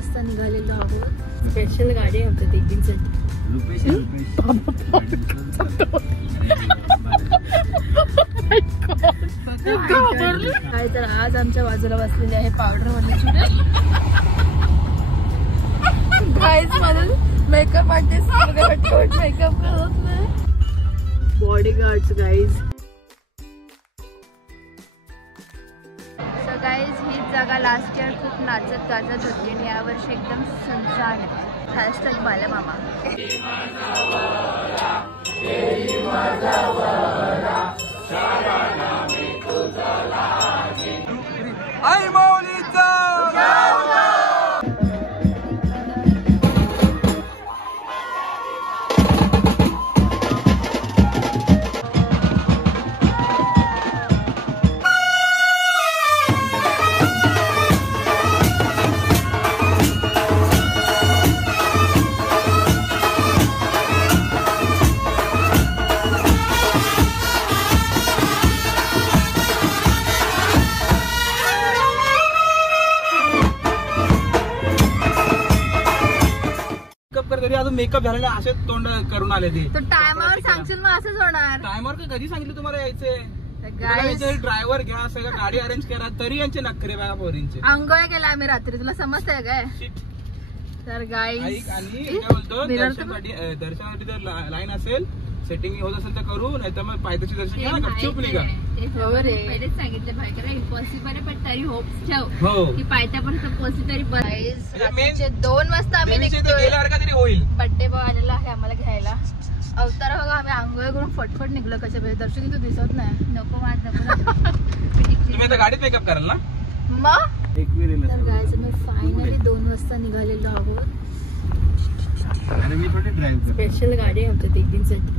वाजता निघालेलो आहोत. स्पेशल गाडी आहे आमच्या तिघींसाठी. काय तर आज आमच्या बाजूला बसलेले आहे पावडर वाले चुडे. गाईज म्हणून मेकअप आर्टिस्ट मेकअप करत नाही. Bodyguards guys. सो गाईज हीच जागा लास्ट इयर खूप नाचत गाजत होती आणि यावर्षी एकदम सुनसान आहे. हॅशटॅग बाल्या मामा. मेकअप झालेला असे तोंड करून आले ते. टायमावर सांगशील मग असंच होणार. टायमावर कधी सांगितलं तुम्हाला यायचंय? ड्रायव्हर घ्या, सगळं गाडी अरेंज करा, तरी यांचे नखरे बघा पोरींचे. आंघोळ केला आम्ही रात्री, तुला समजतंय काय? तर गाईज आणि काय बोलतो, दर्शनासाठी जर लाईन असेल, सेटिंग होत असेल तर करू, नाही तर मग पायथ्याची दर्शन घ्या ना. चूप नाही का? पहिलेच सांगितलं भाई इम्पॉसिबल आहे, पण तरी होप्स ठेव हो की पायथ्यापर्यंत पोहोचली तरी. 2 वाजता आम्ही निघतोय. होईल. बड्डे बॉय आलेला आहे आम्हाला घ्यायला. अवतार बघा, आम्ही आंघोळ करून फटफट निघलो. कशा पाहिजे दर्शन, तू दिसत नाही. नको माझ नको. तुम्ही आता गाडीत मेकअप कराल ना मग. तर गायचं मी फायनली 2 वाजता निघालेलो आहोत. स्पेशल गाडी आहे आमच्या तिघींसाठी.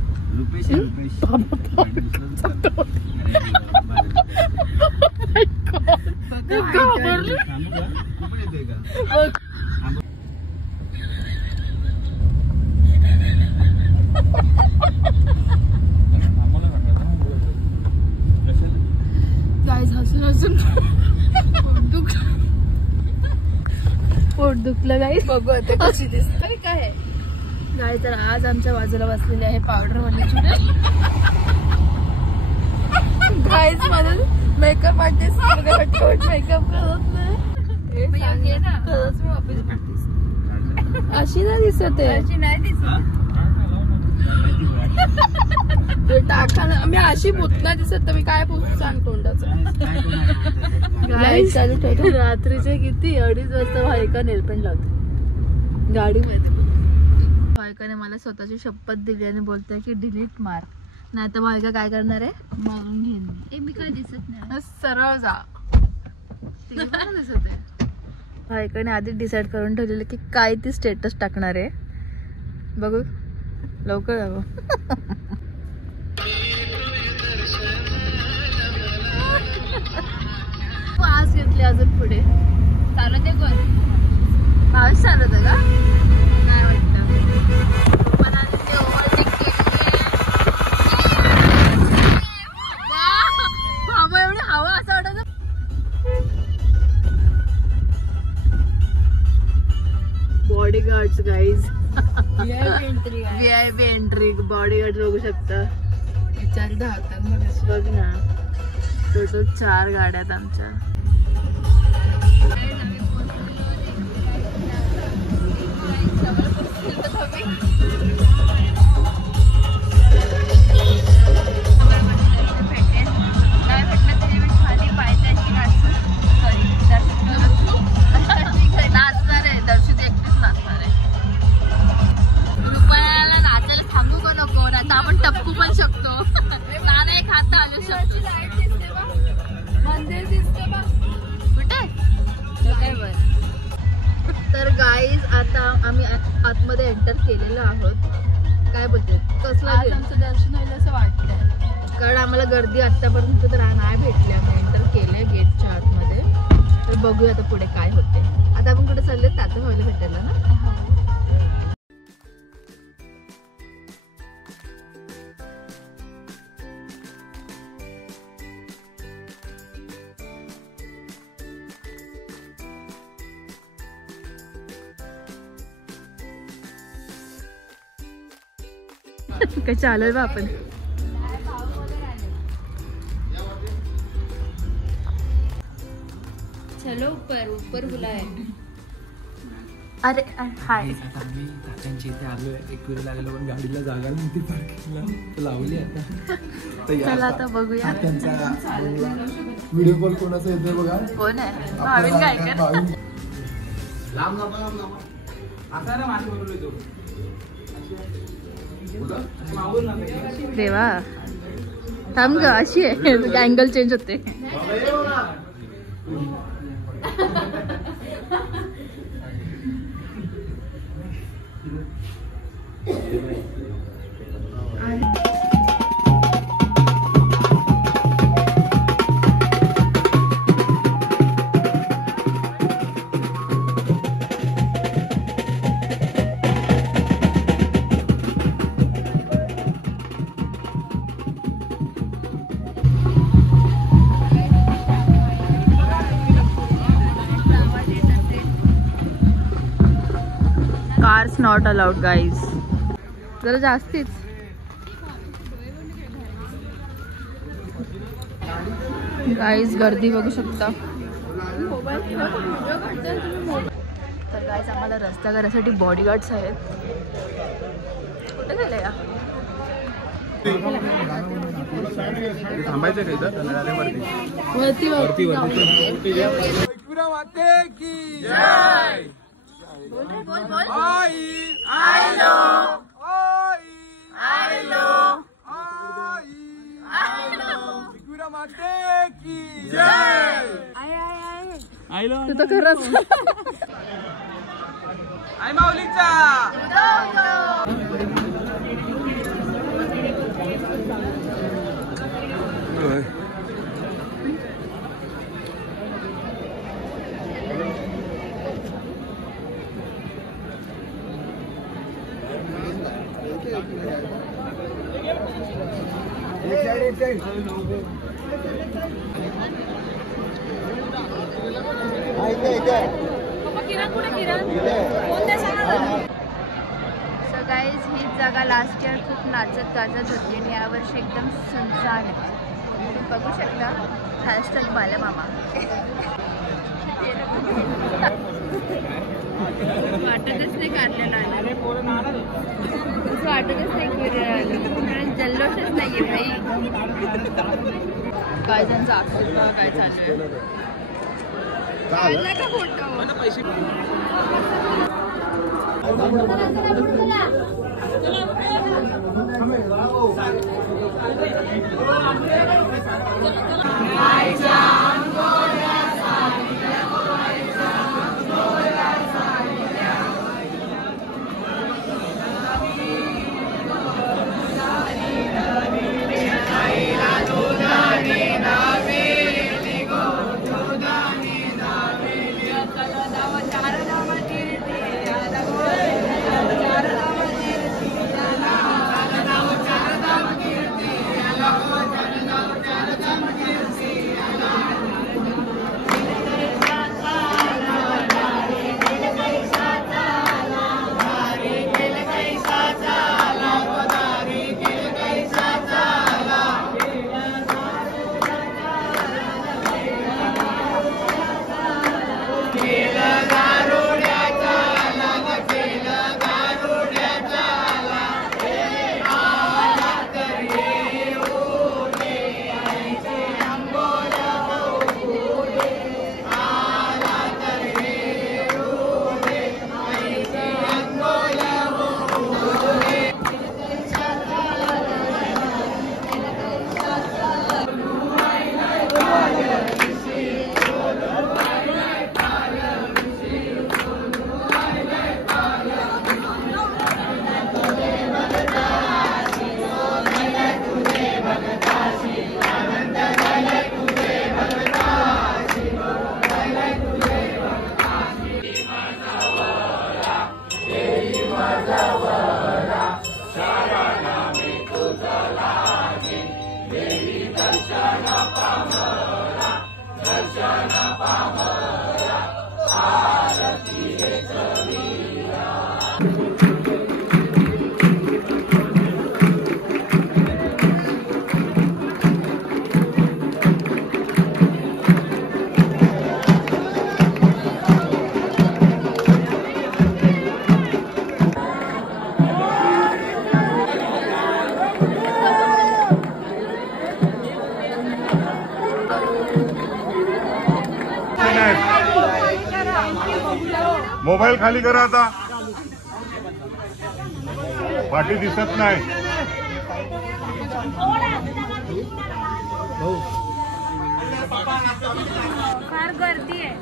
गाईज हसून हसून पोट दुखलं. गाईज बघू आता कशी दिसतंय काय. गाई तर आज आमच्या बाजूला बसलेले आहे पावडर वाले चुडे. गाईज म्हणून मेकअप आर्टिस्ट मेकअप करत नाही. अशी नाही दिसत आहे. अशी नाही दिसत टाका. मी अशी पुतना दिसत तर मी काय पुसू सांग तोंडाचं. गाईज चालू ठेवतो. रात्रीचे किती 2:30 वाजता भायका नेलपेंट लावते गाडीमध्ये. भायकाने मला स्वतःची शपथ दिली आणि बोलतोय की डिलीट मार, नाही तर भायका काय करणार आहे, मारून घेईन. मी काय दिसत नाही. सरळ जा. दिसत आहे. भायकाने आधी डिसाईड करून ठेवलेलं की काय ती स्टेटस टाकणार आहे. बघू लवकर जावं. पास घेतले अजून पुढे चालत आहे. कोण पाऊस चालत आहे का काय वाटतं. पण आणि ते ओव्हरटेक हवा, एवढी हवा असं वाटत. Bodyguards guys. VIP entry. Bodyguard बघू शकता. विचार धावतात बघ ना. टोटल 4 गाड्या आहेत आमच्या. नाचणार आहे दर्शित, एकटीच नाचणार आहे. रुपयाला नाचायला थांबू का नको, नाही तर आपण टपकू पण शकतो. नाना एक हात आणू शकतो. कुठे तर गाईज आता आम्ही आतमध्ये एंटर केलेलो आहोत. काय बोलते, कसलं आमचं दर्शन होईल असं वाटतंय, कारण आम्हाला गर्दी आतापर्यंत तर नाही भेटली. आम्ही एंटर केलंय गेटच्या आतमध्ये. तर बघूया आता पुढे काय होते. आता आपण कुठे चालले, तात्या व्हायला भेटायला ना. काय चालू आहे बा आपण. चलो ऊपर ऊपर बुलाए. अरे हाय. आम्ही काकांच्या इथे आलोय. एक वेळ लागलो पण गाडीला जागा नव्हती पार्किंगला लावली आता. चला आता बघूया त्यांचा व्हिडिओ कॉल कोणाचा येतोय बघा. कोण आहे भाविन गायकर. देवा थांब ग अशी आहे अँगल चेंज होते. Cars not allowed guys. जरा जास्तीच. गाईज गर्दी बघू शकता. तर गाईज आम्हाला रस्ता करायसाठी बॉडीगार्ड्स आहेत. कुठे गेले या. थांबायचं वरती वरती बोल बोल बोल. तू तर खरंच आई माऊलीचा. सो गाईज ही जागा लास्ट इयर खूप नाचत गाजत होती आणि यावर्षी एकदम सुनसान आहे. तुम्ही बघू शकता. हॅशटॅग बाल्या मामा. वाटतच नाही काढलेलं आलं. वाटतच नाही की जल्लोषच नाहीये भाई. काय त्यांचा आक्षेप काय चालू आहे. का फोटो मोबाईल खाली करा आता. पाठी दिसत नाही. फार गर्दी आहे.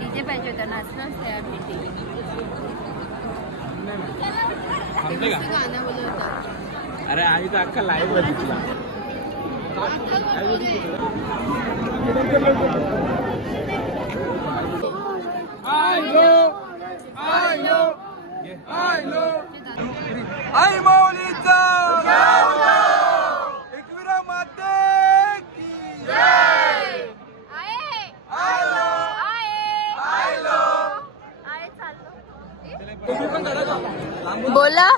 डीजे पाहिजे होता, नाचलंच तयार होती. गाणं बोलत होता. अरे आम्ही तर अख्खा लाईव्ह बघितला. आई माऊलीचा एकविरा माते की जय. बोला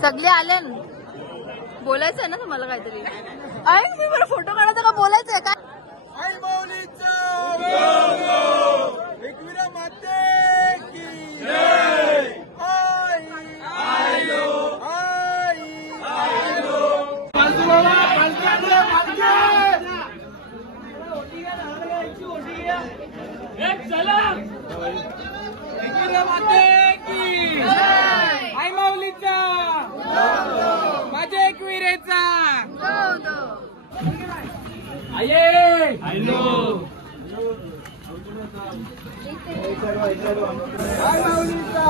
सगळे आले ना. बोलायचंय ना तुम्हाला काहीतरी. आहे मी मला फोटो काढायचा का बोलायचंय काय. आई माऊलीचा एकविरा माते की जय. आई माऊलीचा माझ्या एकविरेचा आई माऊलीचा.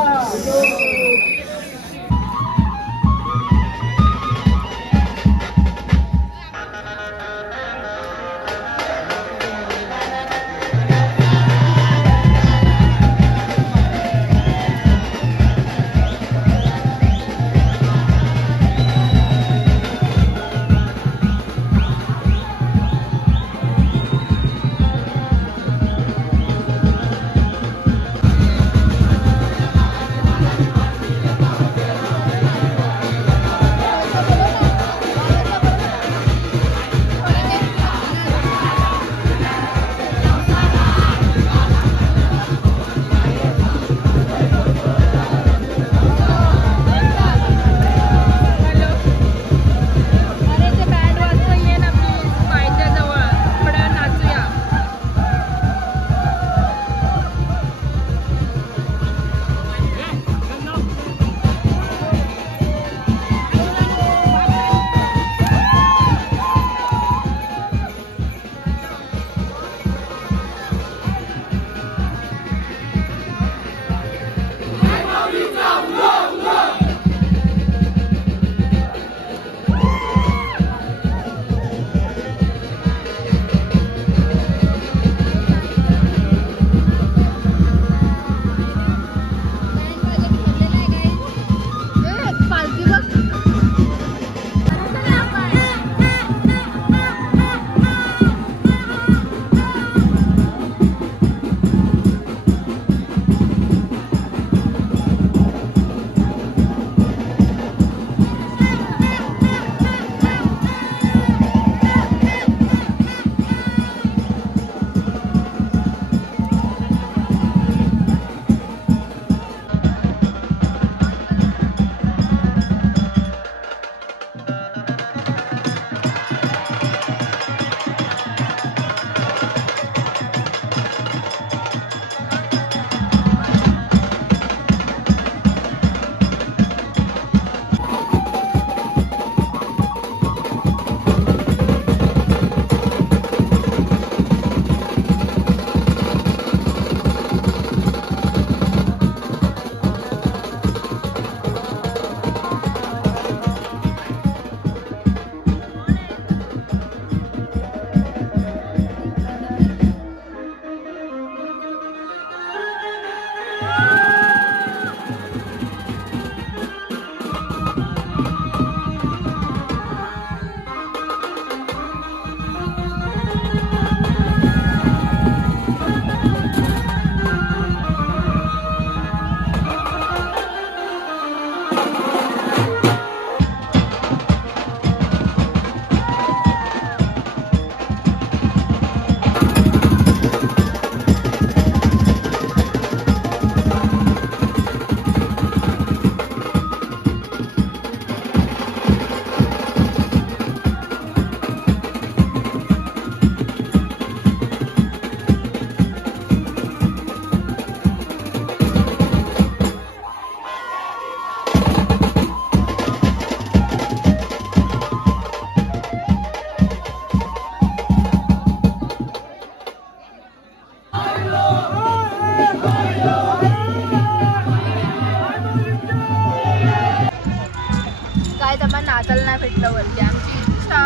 भेटलं वरती. आमची इच्छा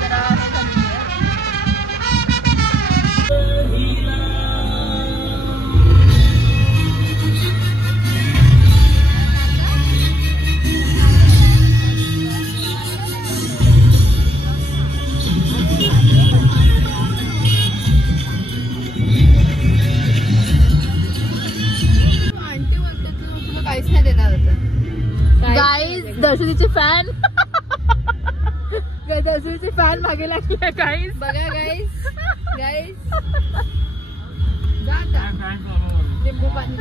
जरा हे झाली आहे. आंटी बोलते तुला काहीच नाही देणार होतं. गाईज दर्शनीचे फॅन दर्शनीचे फॅन मागे लागले गाईज. बघा गाईस गाईस जा आता. लिंबू पाणी